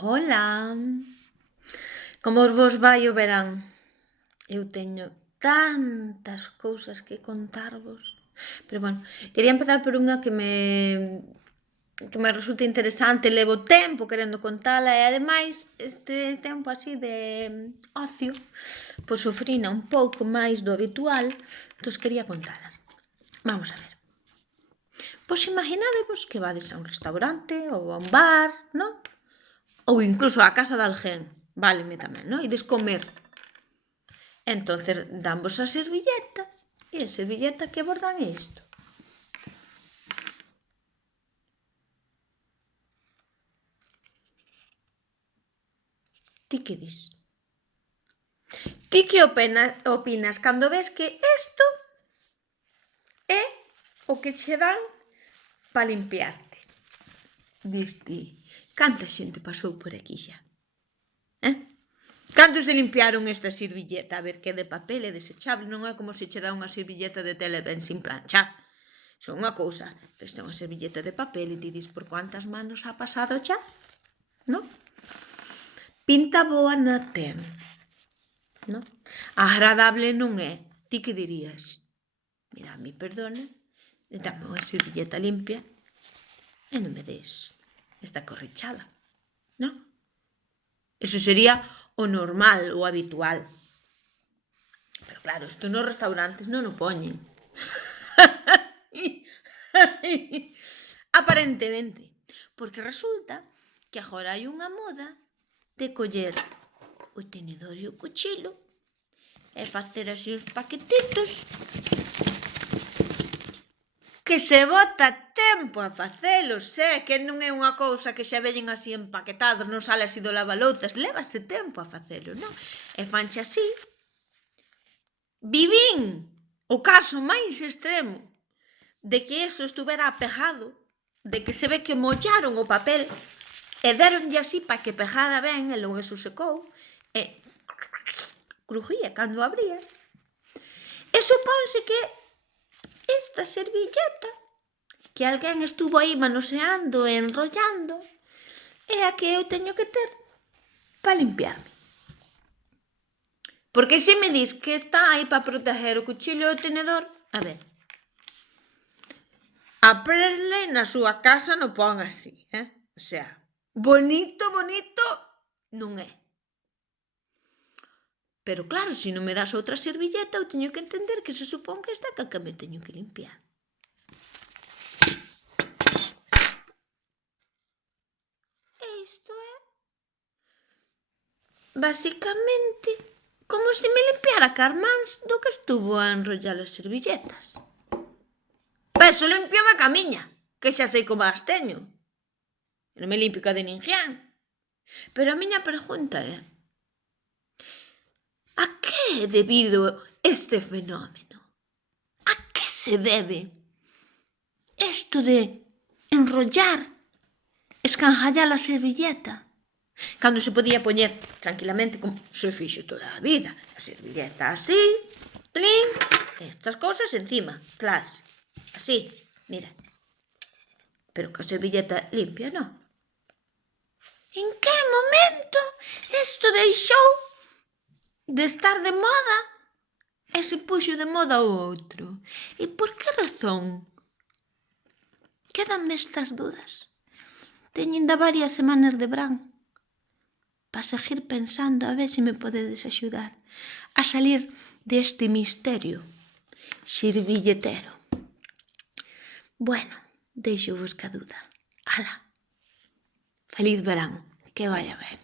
Hola, como vos vai o verán? Eu teño tantas cousas que contarvos. Pero bueno, quería empezar por unha que me resulta interesante, levo tempo querendo contala e ademais este tempo así de ocio, pois sufrina un pouco máis do habitual, entón quería contala. Vamos a ver. Pois imaginadevos que vades a un restaurante ou a un bar, non? Ou incluso á casa de alguén, váleme tamén, non? Ides comer. Entonces danvos a servilleta e a servilleta que vos dan é isto. Ti que dis? Ti que opinas cando ves que isto é o que che dan para limpiarte? Dis ti, canta xente pasou por aquí xa? Cantos se limpiaron esta servilleta? A ver, que é de papel, é desechable, non é como se che dá unha servilleta de tele ben sin planchar. Son unha cousa, pero esta é unha servilleta de papel e ti dis por cuántas manos ha pasado xa, non? Pinta boa non ten, non? Agradable non é. Ti que dirías? Mira, a mi perdona, dame unha servilleta limpia e non me des esta correchada, non? Eso sería o normal, o habitual. Pero claro, isto nos restaurantes non o poñen. Aparentemente. Porque resulta que agora hai unha moda de coller o tenedor e o cuchillo e facer así uns paquetitos que se bota tempo a facelos, que non é unha cousa que xa veñen así empaquetados, non sale así do lavalouzas, lévase tempo a facelo, non? E fanche así. Vivín o caso máis extremo de que eso estuvera apegado, de que se ve que mollaron o papel e deronlle así para que pegada ben, e logo eso secou, e crujía cando abrías. E suponse que esta servilleta que alguén estuvo aí manoseando e enrollando é a que eu teño que ter para limpiarme. Porque se me dis que está aí para proteger o cuchillo e o tenedor, a ver, a Presley na súa casa non pon así, O sea, bonito non é. Pero claro, se non me das outra servilleta, eu teño que entender que se supón que esta que me teño que limpiar. E isto é basicamente como se me limpiara carmáns do que estuvo a enrollar as servilletas. Pero eso limpiame a miña, que xa sei como as teño. Non me limpio ca de ninguén. Pero a miña pregunta é: a que é debido este fenómeno? A que se debe isto de enrollar, escanjallar a servilleta, cando se podía poñer tranquilamente como se fixo toda a vida? A servilleta así, tlin, estas cousas encima, plas, así, mira. Pero que a servilleta limpia, non? En que momento isto deixou de estar de moda e se puxo de moda o outro? E por que razón? Quédanme estas dudas. Teño ainda varias semanas de verán para seguir pensando a ver se me podedes axudar a salir deste misterio servilletero. Bueno, deixo vos ca duda. Ala, feliz verán, que vaya ben.